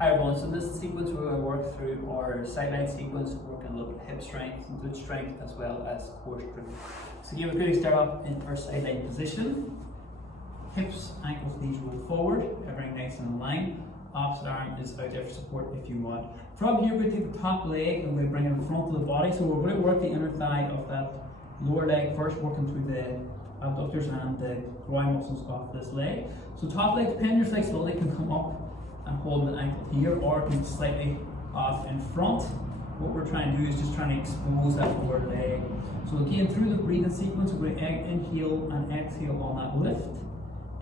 Hi everyone, so in this sequence we're going to work through our sideline sequence, working a little bit hip strength and glute strength as well as core strength. So again, we're going to start off in our sideline position. Hips, ankles, knees roll forward, everything nice and in line. Opposite arm is out there for support if you want. From here we're going to take the top leg and we're going to bring it in front of the body. So we're going to work the inner thigh of that lower leg first, working through the abductors and the groin muscles of this leg. So top leg, depending on your flexibility, can come up and hold the ankle here, or it can be slightly off in front. What we're trying to do is just trying to expose that lower leg. So again, through the breathing sequence, we're going to inhale and exhale on that lift.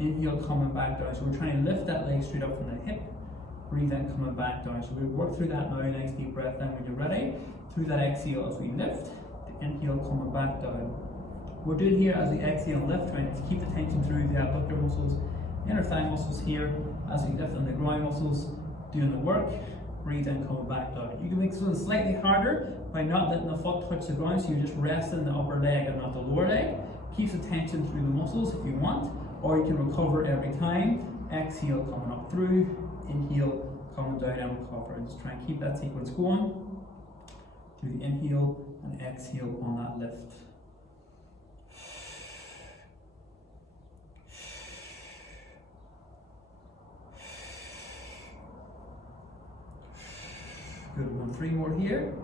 Inhale, coming back down. So we're trying to lift that leg straight up from the hip. Breathe in, coming back down. So we work through that now. Nice deep breath in when you're ready. Through that exhale as we lift. The inhale, coming back down. We're doing here as we exhale and lift, trying to keep the tension through the abductor muscles, inner thigh muscles here, as we lift, and the groin muscles doing the work. Breathe in, coming back down. You can make this one slightly harder by not letting the foot touch the ground, so you're just resting the upper leg and not the lower leg. Keeps the tension through the muscles if you want, or you can recover every time. Exhale, coming up through, inhale, coming down and recover. And just try and keep that sequence going through the inhale and exhale on that lift. Good one, 3 more here.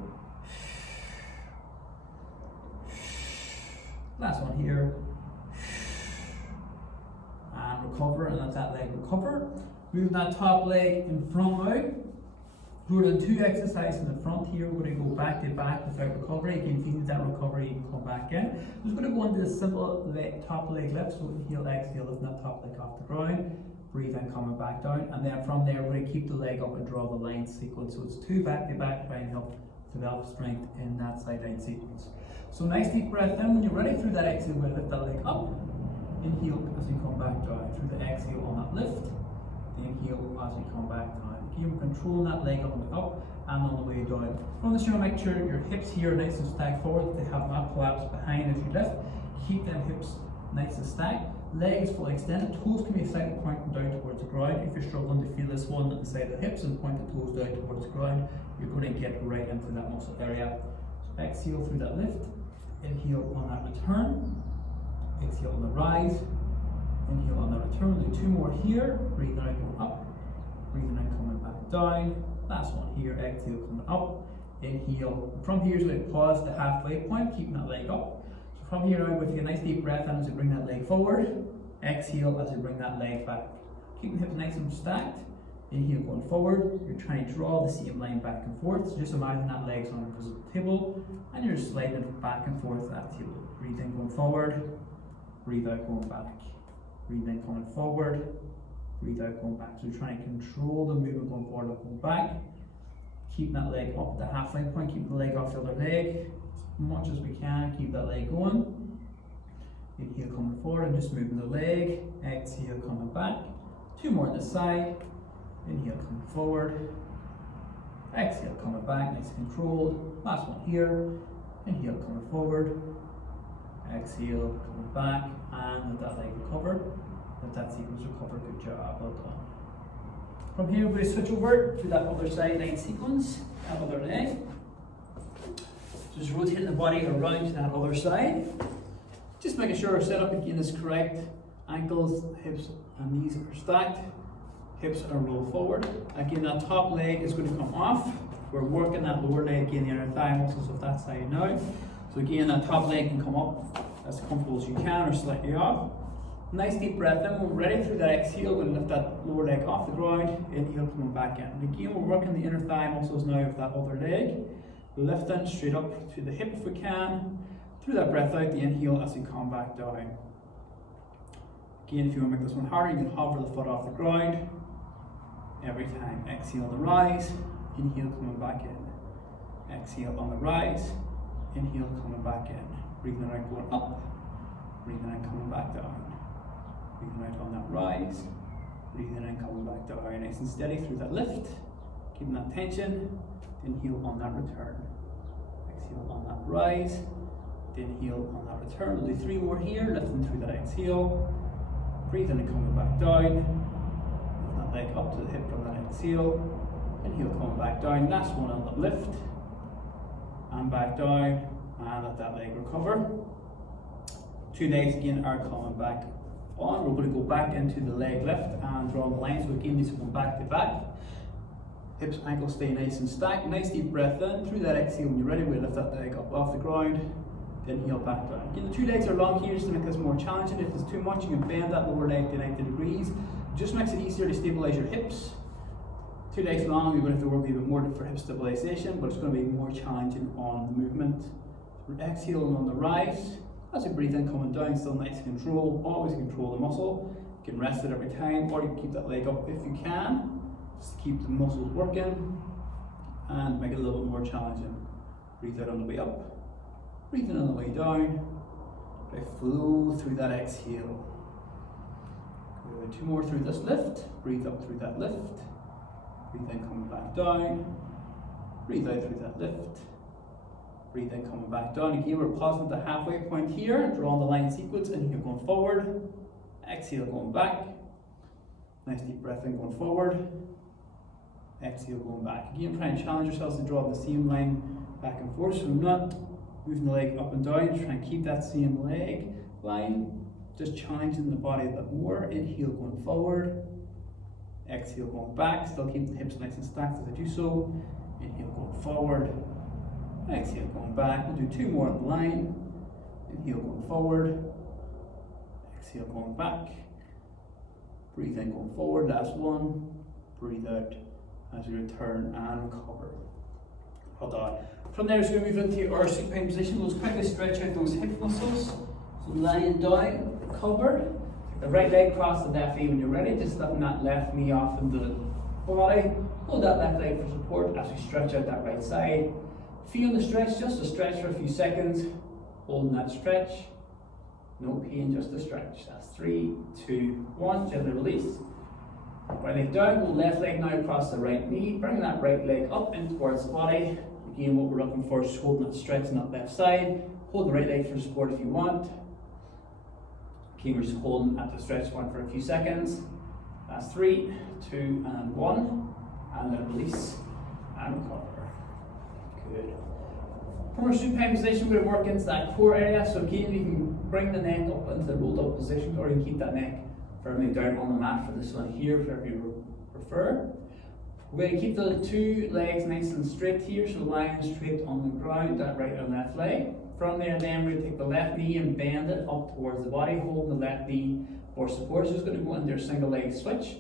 Last one here. And recover, and let that leg recover. Move that top leg in front now. We're doing 2 exercises in the front here. We're going to go back to back without recovery. Again, if you need that recovery, you can come back in. We're just going to go into a simple top leg lift. So inhale, exhale, lifting that top leg off the ground. Breathe in, coming back down, and then from there we're going to keep the leg up and draw the line sequence. So it's 2 back to back, try and help develop strength in that sideline sequence. So nice deep breath in. When you're ready, through that exhale, we'll lift that leg up. Inhale as we come back down. Through the exhale on that lift. The inhale as we come back down. Again, we're controlling that leg on the way up and on the way down. From this, you want to make sure your hips here are nice and stacked forward. They have not collapsed behind as you lift. Keep them hips nice and stacked. Leg is fully extended. Toes can be slightly pointing down towards the ground. If you're struggling to feel this one inside the hips and point the toes down towards the ground, you're going to get right into that muscle area. So exhale through that lift. Inhale on that return. Exhale on the rise. Inhale on the return. We'll do 2 more here. Breathe out, going up. Breathing in, coming back down. Last one here. Exhale, coming up. Inhale. From here, you're going to pause the halfway point, keeping that leg up. So from here on, we take a nice deep breath in as we bring that leg forward. Exhale as we bring that leg back. Keep the hips nice and stacked. Inhale, going forward. You're trying to draw the same line back and forth. So just imagine that leg's on a visible table, and you're sliding it back and forth that table. Breathe in, going forward. Breathe out, going back. Breathe in, coming forward. Breathe out, going back. So you're trying to control the movement going forward and going back. Keep that leg up at the halfway point. Keep the leg off the other leg as much as we can. Keep that leg going. Inhale, coming forward and just moving the leg. Exhale, coming back. 2 more on the side. Inhale, coming forward. Exhale, coming back. Nice and controlled. Last one here. Inhale, coming forward. Exhale, coming back, and let that leg recover. Let that sequence recover. Good job, well done. From here, we're going to switch over to that other sideline sequence, that other leg. Just rotating the body around to that other side. Just making sure our setup again is correct. Ankles, hips, and knees are stacked. Hips are rolled forward. Again, that top leg is going to come off. We're working that lower leg, again, the inner thigh muscles of that side now. So again, that top leg can come up as comfortable as you can or slightly off. Nice deep breath in. When we're ready, through that exhale, we'll lift that lower leg off the ground. Inhale, coming back in. And again, we're working the inner thigh muscles now of that other leg. Lifting straight up to the hip if we can. Through that breath out, the inhale as we come back down. Again, if you want to make this one harder, you can hover the foot off the ground. Every time. Exhale on the rise. Inhale, coming back in. Exhale on the rise. Inhale, coming back in. Breathing out, going up. Breathing out, coming back down. Breathing out on that rise. Breathing in, coming back down. Nice and steady through that lift. Keeping that tension. Inhale on that return. Exhale on that rise. Inhale on that return. We'll do 3 more here. Lifting through that exhale. Breathe in and coming back down. Lift that leg up to the hip from that exhale. Inhale, coming back down. Last one on the lift. And back down. And let that leg recover. 2 legs again are coming back on. We're going to go back into the leg lift and draw the line. So again, this is going back to back. Hips, ankles stay nice and stacked. Nice deep breath in. Through that exhale, when you're ready, we'll lift that leg up off the ground. Then heel back down. Again, the 2 legs are long here just to make this more challenging. If it's too much, you can bend that lower leg to 90 degrees. It just makes it easier to stabilize your hips. 2 legs long, you're going to have to work a bit more for hip stabilization, but it's going to be more challenging on the movement. We're exhaling on the rise. As you breathe in, coming down, still nice control. Always control the muscle. You can rest it every time, or you can keep that leg up if you can. Just keep the muscles working and make it a little bit more challenging. Breathe out on the way up. Breathe in on the way down. Flow through that exhale. Good. 2 more through this lift. Breathe up through that lift. Breathe in, coming back down. Breathe out through that lift. Breathe in, coming back down. Again, we're pausing at the halfway point here. Drawing the line sequence. Inhale, going forward. Exhale, going back. Nice deep breath in, going forward. Exhale, going back. Again, try and challenge yourselves to draw the same line back and forth. So not moving the leg up and down. Try and keep that same leg line. Just challenging the body a bit more. Inhale, going forward. Exhale, going back. Still keep the hips nice and stacked as I do so. Inhale, going forward. Exhale, going back. We'll do 2 more on the line. Inhale, going forward. Exhale, going back. Breathe in, going forward. Last one. Breathe out as we return and recover. Well done. From there, we're going to move into our supine position. Let's quickly stretch out those hip muscles. So lying down, recovered. The right leg across the left knee when you're ready. Just lifting that left knee off into the body. Hold that left leg for support as we stretch out that right side. Feel the stretch, just a stretch for a few seconds. Holding that stretch. No pain, just a stretch. That's 3, 2, 1. Gently release. Right leg down, go left leg now across the right knee. Bring that right leg up in towards the body. Again, what we're looking for is holding that stretch on that left side. Hold the right leg for support if you want. Again, we're just holding at the stretch point for a few seconds. That's 3, 2, and 1. And then release and recover. Good. From our supine position, we're going to work into that core area. So again, you can bring the neck up into the rolled up position, or you can keep that neck firmly down on the mat for this one here, whatever you prefer. We're going to keep the 2 legs nice and straight here, so lying straight on the ground, that right and left leg. From there, then we're going to take the left knee and bend it up towards the body, holding the left knee for support. So it's going to go into a single leg switch.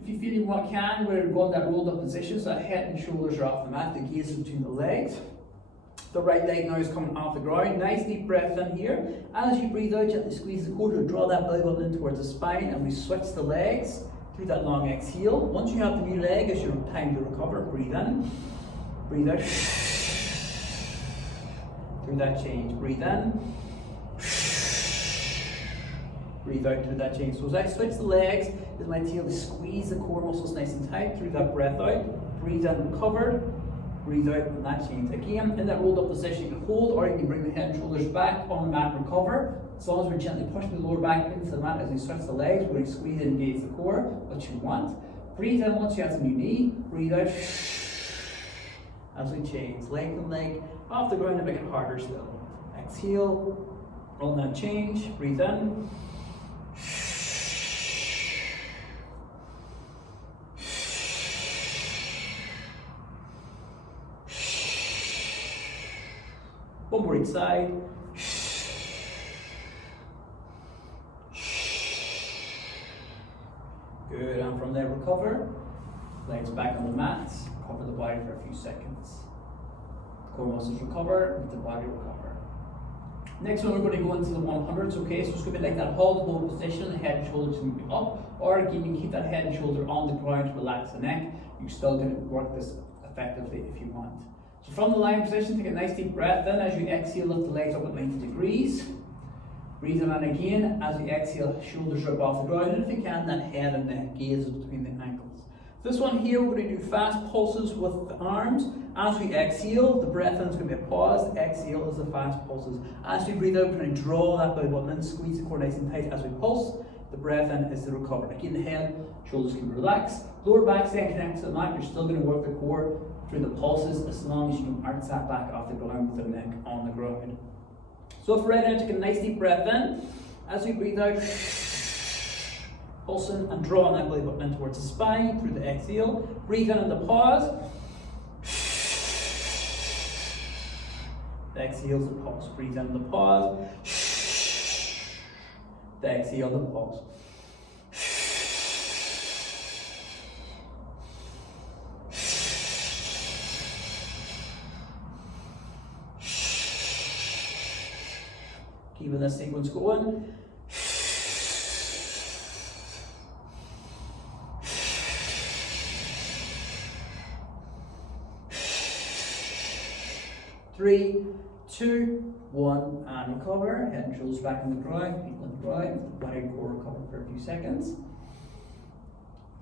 If you feel you can, we're going to that rolled up position, so that head and shoulders are off the mat, the gaze is between the legs. The right leg now is coming off the ground. Nice deep breath in here. As you breathe out, gently squeeze the core to draw that belly button in towards the spine, and we switch the legs through that long exhale. Once you have the new leg, it's your time to recover. Breathe in, breathe out. Through that change. Breathe in, breathe out through that change. So as I switch the legs, with my tail to squeeze the core muscles nice and tight through that breath out. Breathe in, recovered. Breathe out and that change. Again, in that rolled up position, you can hold, or you can bring the head and shoulders back on the mat, recover. As long as we're gently pushing the lower back into the mat as we switch the legs, we're going to squeeze and engage the core, what you want. Breathe in once you have the new knee. Breathe out as we change. Lengthen the leg off the ground and make it harder still. Exhale, roll that change. Breathe in. One more each side. Good, and from there recover. Legs back on the mat. Cover the body for a few seconds. Core muscles recover, let the body recover. Next one, we're going to go into the 100s, okay? So it's going to be like that hold position, the head and shoulders can be up, or again, you can keep that head and shoulder on the ground to relax the neck. You're still going to work this effectively if you want. So from the lying position, take a nice deep breath in. As you exhale, lift the legs up at 90 degrees. Breathe in and again. As you exhale, shoulders are off the ground. And if you can, that head and neck gaze between the ankles. This one here, we're going to do fast pulses with the arms. As we exhale, the breath in is going to be a pause. The exhale is the fast pulses. As we breathe out, we're going to draw that belly button in, squeeze the core nice and tight as we pulse. The breath in is the recover. Again, the head, shoulders can relax. Lower back staying connected to the mat, you're still going to work the core through the pulses as long as you can arch that back off the ground with the neck on the ground. So for right now, take a nice deep breath in. As we breathe out, pulsing and drawing that belly button in towards the spine through the exhale. Breathe in the pause. The exhale is the pause. Breathe in the pause. The exhale, the pause. Keeping this sequence going. 3, 2, 1, and recover. Head and shoulders back on the ground, feet on the ground. Body and core recover for a few seconds.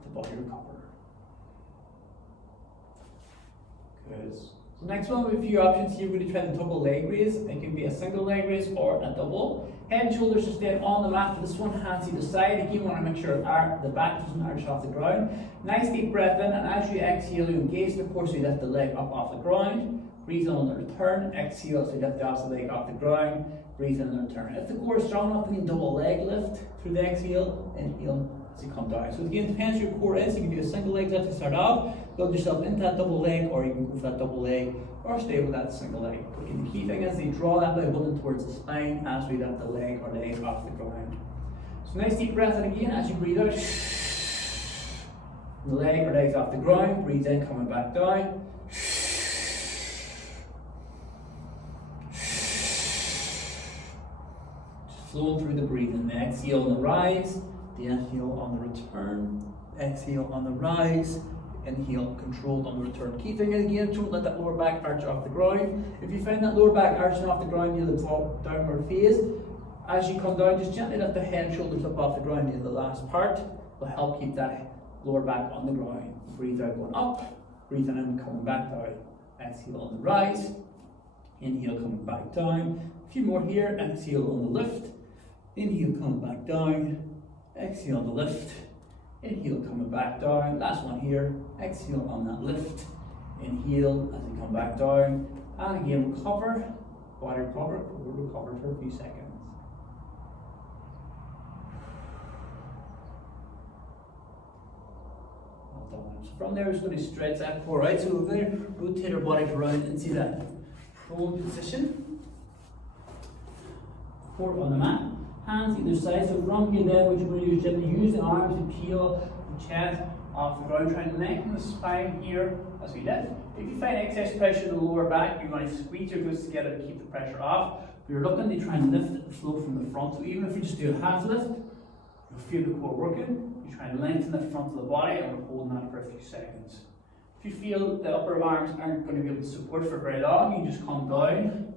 The body recover. Good. So next one, we have a few options here. We're going to try the double leg raise. It can be a single leg raise or a double. Head and shoulders are staying on the mat for this one, hands either side. Again, you want to make sure the back doesn't arch off the ground. Nice deep breath in, and as you exhale, you engage the core so you lift the leg up off the ground. Breathe in on the return, exhale so you lift the opposite leg off the ground. Breathe in on the return. If the core is strong enough, you can double leg lift through the exhale, inhale as you come down. So again, it depends where your core is. You can do a single leg lift to start off, build yourself into that double leg, or you can go for that double leg, or stay with that single leg. Again, the key thing is you draw that belly button towards the spine as we lift the leg or leg off the ground. So nice deep breath in again as you breathe out. The leg or legs off the ground, breathe in, coming back down. Flowing through the breathing. The exhale on the rise, the inhale on the return, exhale on the rise, inhale controlled on the return. Key thing is again, don't let that lower back arch off the ground. If you find that lower back arching off the ground near the downward phase, as you come down, just gently lift the head and shoulders up off the ground near the last part. Will help keep that lower back on the ground. Breathe out going up, breathing in, coming back down. Exhale on the rise, inhale coming back down. A few more here, exhale on the lift. Inhale, coming back down. Exhale on the lift. Inhale, coming back down. Last one here. Exhale on that lift. Inhale as you come back down. And again, recover. Body recover. We'll recover for a few seconds. Well done. So from there, we're just going to stretch that core out. So we're going to rotate our body around and see that prone position. Core on the mat. Hands either side, so from here then what you're going to do is gently use the arms to peel the chest off the ground, trying to lengthen the spine here as we lift. If you find excess pressure in the lower back, you want to squeeze your glutes together to keep the pressure off. If you're looking to try and lift the flow from the front, so even if you just do a half lift, you'll feel the core working. You try and lengthen the front of the body, and we're holding that for a few seconds. If you feel the upper arms aren't going to be able to support for very long, you just come down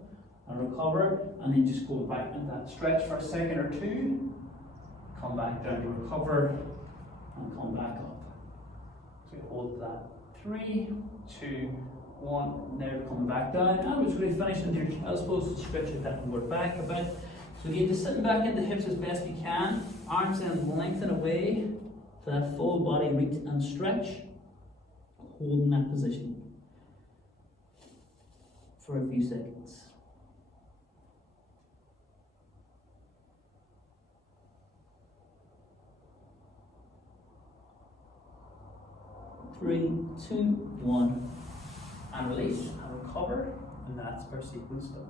and recover, and then just go back into that stretch for a second or two. Come back down to recover, and come back up. So hold that. 3, 2, 1. Now coming back down, and we're just going to finish into your child's pose. So stretch it that forward back a bit. So again, just sitting back into the hips as best you can. Arms then lengthen away to that full body reach and stretch. Holding that position for a few seconds. 3, 2, 1, and release and recover, and that's our sequence done.